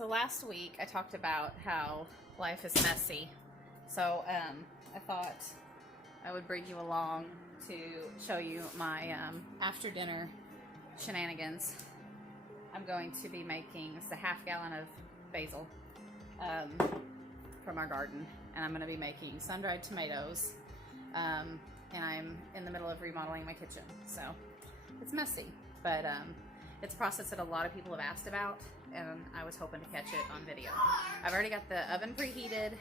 So last week I talked about how life is messy. So I thought I would bring you along to show you my after dinner shenanigans. I'm going to be making, it's a half gallon of basil from our garden, and I'm going to be making sun-dried tomatoes, and I'm in the middle of remodeling my kitchen, so it's messy, but it's a process that a lot of people have asked about, and I was hoping to catch it on video. I've already got the oven preheated,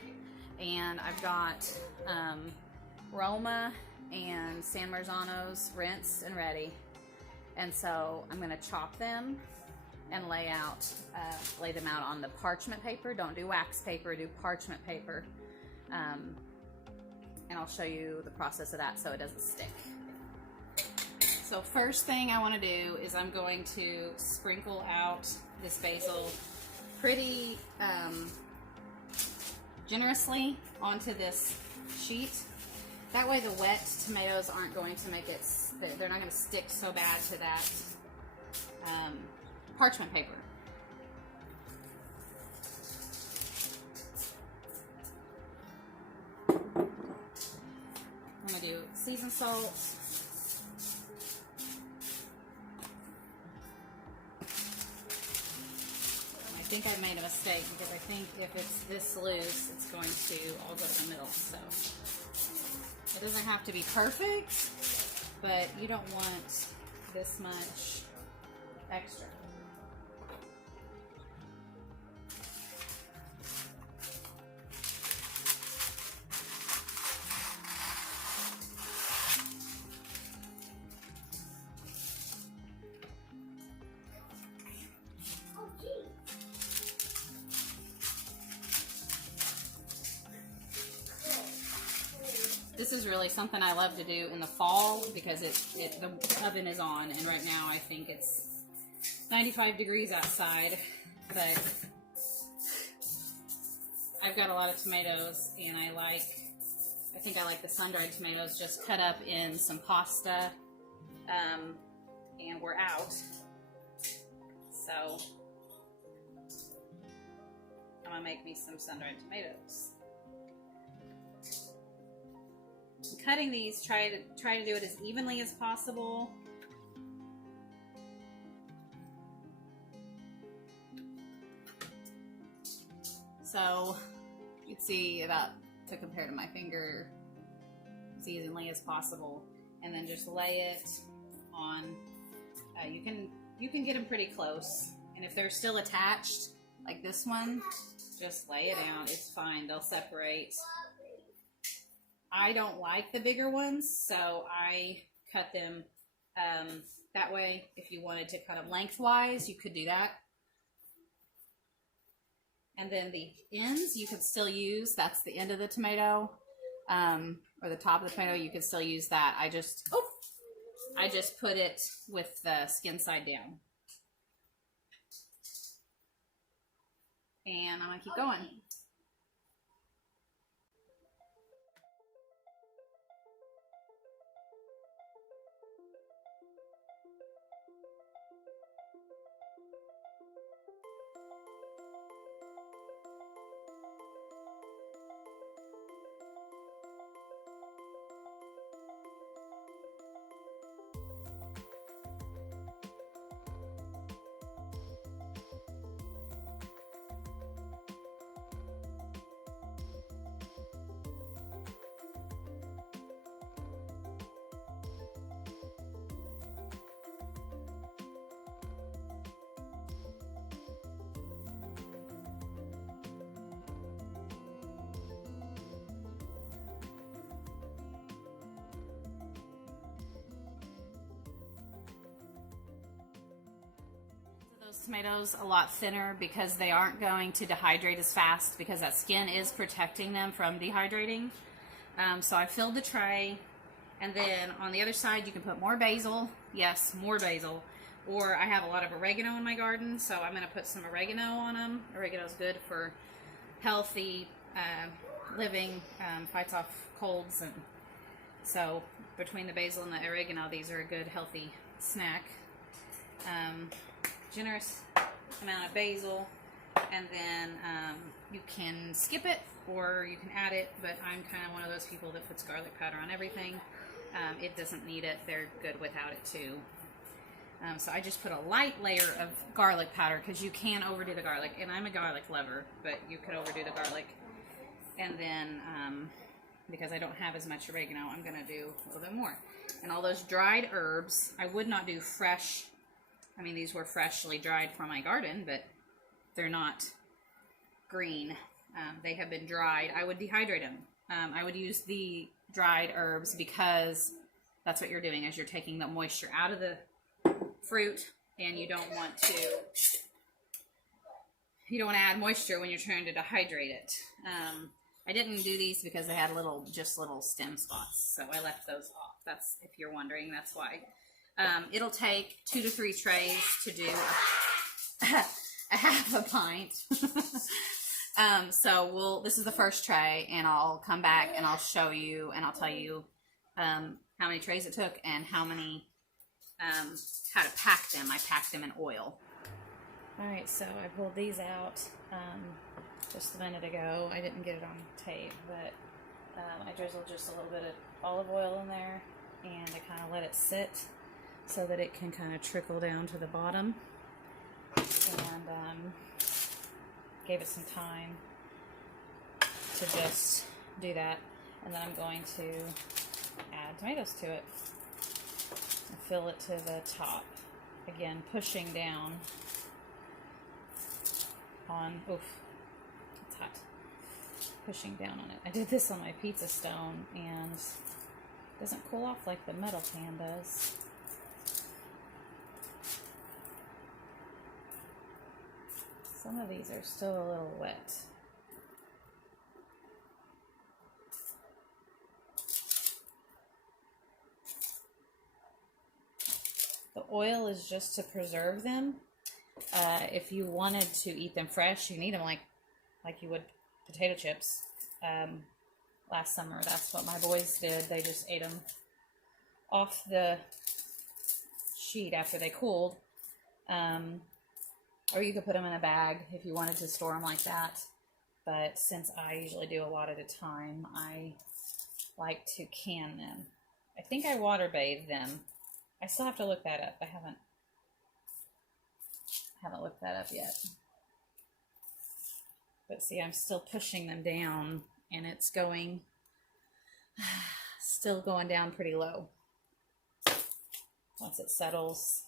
and I've got Roma and San Marzanos rinsed and ready, and so I'm going to chop them and lay them out on the parchment paper. Don't do wax paper, do parchment paper, and I'll show you the process of that so it doesn't stick. So first thing I want to do is I'm going to sprinkle out this basil pretty generously onto this sheet. That way the wet tomatoes aren't going to make it, they're not going to stick so bad to that parchment paper. I'm going to do seasoned salt. I think I made a mistake because I think if it's this loose, it's going to all go to the middle. So it doesn't have to be perfect, but you don't want this much extra. This is really something I love to do in the fall because the oven is on, and right now I think it's 95 degrees outside, but I've got a lot of tomatoes, and I think I like the sun-dried tomatoes just cut up in some pasta, and we're out. So I'm gonna make me some sun-dried tomatoes. Cutting these, try to do it as evenly as possible. So you can see about, to compare to my finger, as evenly as possible, and then just lay it on. You can get them pretty close, and if they're still attached, like this one, just lay it down. It's fine; they'll separate. I don't like the bigger ones, so I cut them that way. If you wanted to cut them lengthwise, you could do that. And then the ends you could still use. That's the end of the tomato, or the top of the tomato. You could still use that. I just put it with the skin side down. And I'm gonna keep going. Tomatoes a lot thinner because they aren't going to dehydrate as fast because that skin is protecting them from dehydrating. So I filled the tray, and then on the other side you can put more basil. Yes, more basil. Or I have a lot of oregano in my garden, so I'm going to put some oregano on them. Oregano is good for healthy living, fights off colds, and so between the basil and the oregano, these are a good healthy snack. Generous amount of basil, And then you can skip it or you can add it, but I'm kind of one of those people that puts garlic powder on everything. It doesn't need it. They're good without it too. So I just put a light layer of garlic powder because you can overdo the garlic, and I'm a garlic lover, but you could overdo the garlic. And then because I don't have as much oregano, I'm going to do a little bit more. And all those dried herbs, I would not do fresh. I mean, these were freshly dried from my garden, but they're not green. They have been dried. I would dehydrate them. I would use the dried herbs because that's what you're doing, is you're taking the moisture out of the fruit, and you don't want to add moisture when you're trying to dehydrate it. I didn't do these because they had just little stem spots, so I left those off. That's, if you're wondering, that's why. It'll take 2 to 3 trays to do a half a pint. So this is the first tray, and I'll come back and I'll show you and I'll tell you how many trays it took and how to pack them. I packed them in oil. Alright, so I pulled these out just a minute ago. I didn't get it on tape, but I drizzled just a little bit of olive oil in there, and I kind of let it sit so that it can kind of trickle down to the bottom, and gave it some time to just do that. And then I'm going to add tomatoes to it and fill it to the top, again pushing down on, oof, it's hot, pushing down on it. I did this on my pizza stone, and it doesn't cool off like the metal pan does. Some of these are still a little wet. The oil is just to preserve them. If you wanted to eat them fresh, you can eat them like you would potato chips. Last summer, that's what my boys did. They just ate them off the sheet after they cooled. Or you could put them in a bag if you wanted to store them like that. But since I usually do a lot at a time, I like to can them. I think I water bathe them. I still have to look that up. I haven't looked that up yet. But see, I'm still pushing them down, and it's still going down pretty low. Once it settles.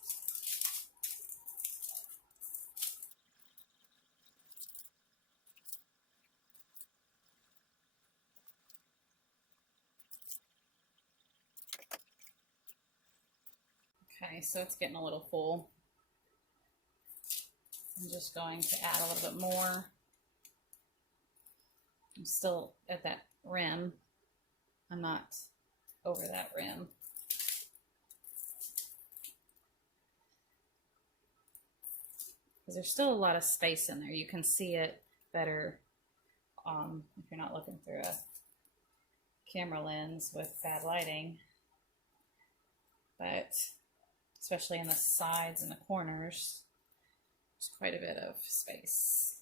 Okay, so it's getting a little full. I'm just going to add a little bit more. I'm still at that rim. I'm not over that rim. Because there's still a lot of space in there. You can see it better if you're not looking through a camera lens with bad lighting. But especially in the sides and the corners, there's quite a bit of space.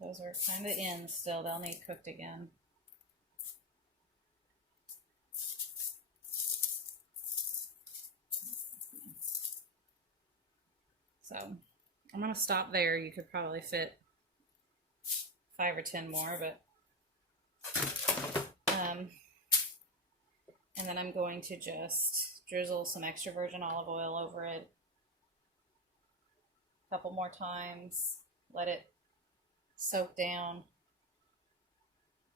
Those are kind of in still. They'll need cooked again. So I'm going to stop there. You could probably fit 5 or 10 more, but and then I'm going to just drizzle some extra virgin olive oil over it a couple more times, let it soak down,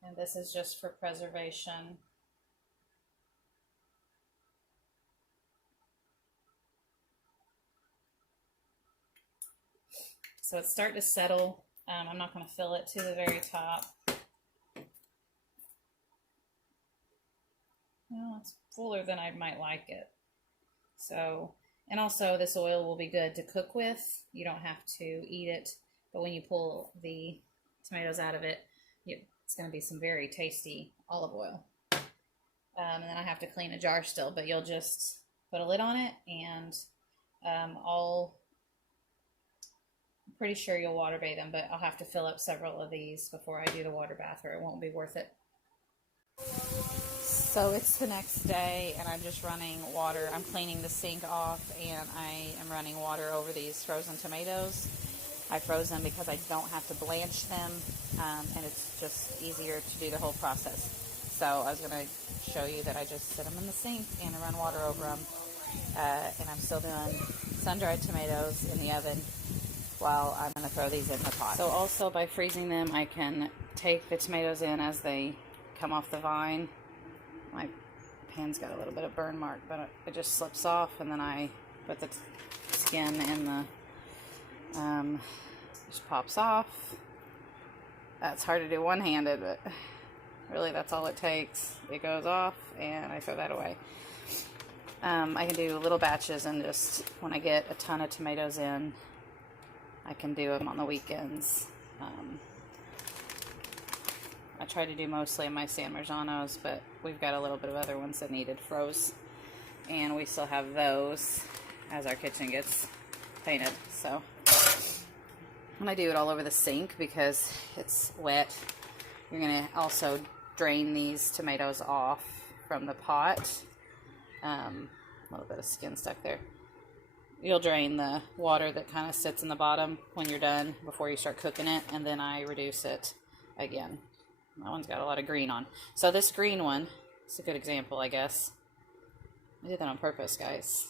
and this is just for preservation. So it's starting to settle. I'm not going to fill it to the very top. Well, it's fuller than I might like it. So, and also this oil will be good to cook with. You don't have to eat it, but when you pull the tomatoes out of it, It's going to be some very tasty olive oil. And then I have to clean a jar still, but you'll just put a lid on it, and I'm pretty sure you'll water bathe them, but I'll have to fill up several of these before I do the water bath, or it won't be worth it. So it's the next day, and I'm just running water. I'm cleaning the sink off, and I am running water over these frozen tomatoes. I froze them because I don't have to blanch them, and it's just easier to do the whole process. So I was going to show you that I just sit them in the sink and run water over them. And I'm still doing sun-dried tomatoes in the oven while I'm going to throw these in the pot. So also by freezing them, I can take the tomatoes in as they come off the vine. My pan's got a little bit of burn mark, but it just slips off, and then I put the skin in the, just pops off. That's hard to do one-handed, but really that's all it takes. It goes off, and I throw that away. I can do little batches, and just when I get a ton of tomatoes in, I can do them on the weekends. I try to do mostly my San Marzanos, but we've got a little bit of other ones that needed froze, and we still have those as our kitchen gets painted. So, and I do it all over the sink because it's wet. You're going to also drain these tomatoes off from the pot. A little bit of skin stuck there. You'll drain the water that kind of sits in the bottom when you're done before you start cooking it, and then I reduce it again. That one's got a lot of green on. So this green one, it's a good example, I guess. I did that on purpose, guys.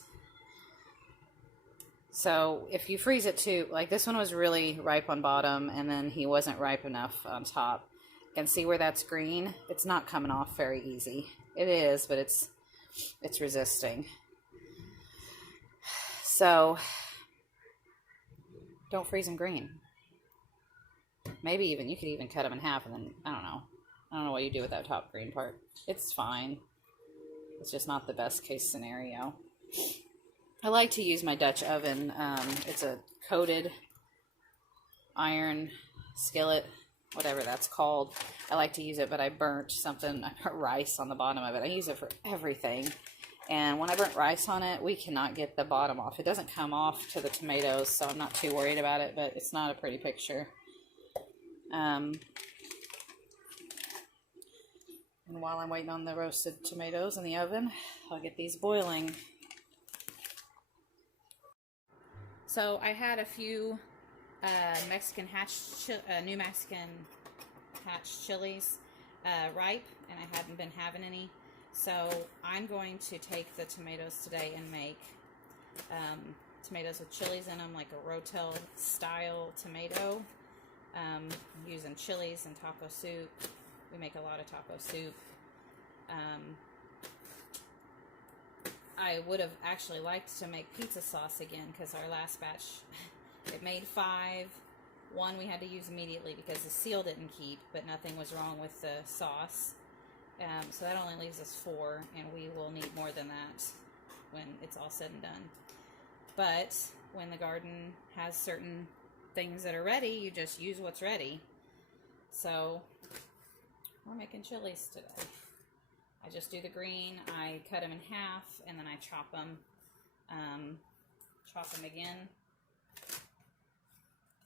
So if you freeze it too, like this one was really ripe on bottom, and then he wasn't ripe enough on top. And see where that's green? It's not coming off very easy. It is, but it's resisting. So don't freeze them green. Maybe even, you could even cut them in half, and then, I don't know what you do with that top green part. It's fine. It's just not the best case scenario. I like to use my Dutch oven. It's a coated iron skillet, whatever that's called. I like to use it, but I burnt something. I put rice on the bottom of it. I use it for everything. And when I burnt rice on it, we cannot get the bottom off. It doesn't come off to the tomatoes, so I'm not too worried about it, but it's not a pretty picture. And while I'm waiting on the roasted tomatoes in the oven, I'll get these boiling. So I had a few New Mexican hatch chilies ripe, and I hadn't been having any. So I'm going to take the tomatoes today and make tomatoes with chilies in them, like a Rotel style tomato. Using chilies and taco soup. We make a lot of taco soup. I would have actually liked to make pizza sauce again, because our last batch, it made 5. One we had to use immediately because the seal didn't keep, but nothing was wrong with the sauce. So that only leaves us 4, and we will need more than that when it's all said and done. But when the garden has certain things that are ready, you just use what's ready. So we're making chilies today. I just do the green, I cut them in half, and then I chop them again.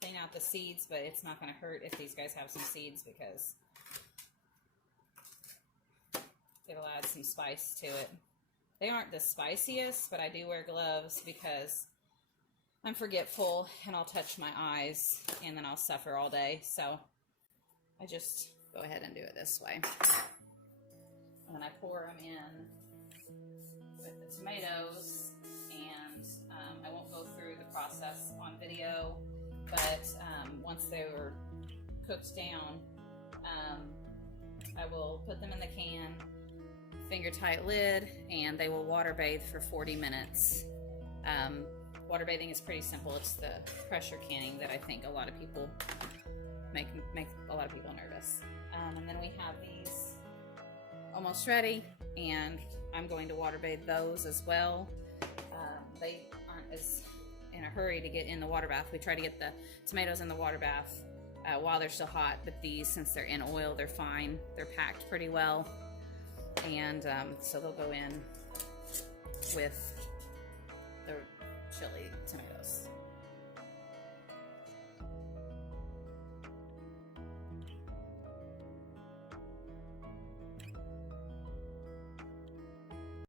Clean out the seeds, but it's not going to hurt if these guys have some seeds, because it'll add some spice to it. They aren't the spiciest, but I do wear gloves because I'm forgetful, and I'll touch my eyes, and then I'll suffer all day. So I just go ahead and do it this way. And then I pour them in with the tomatoes, and I won't go through the process on video, but once they were cooked down, I will put them in the can, finger tight lid, and they will water bathe for 40 minutes. Water bathing is pretty simple. It's the pressure canning that I think a lot of people make a lot of people nervous. And then we have these almost ready, and I'm going to water bathe those as well. They aren't as in a hurry to get in the water bath. We try to get the tomatoes in the water bath while they're still hot. But these, since they're in oil, they're fine. They're packed pretty well. And so they'll go in with the chili tomatoes.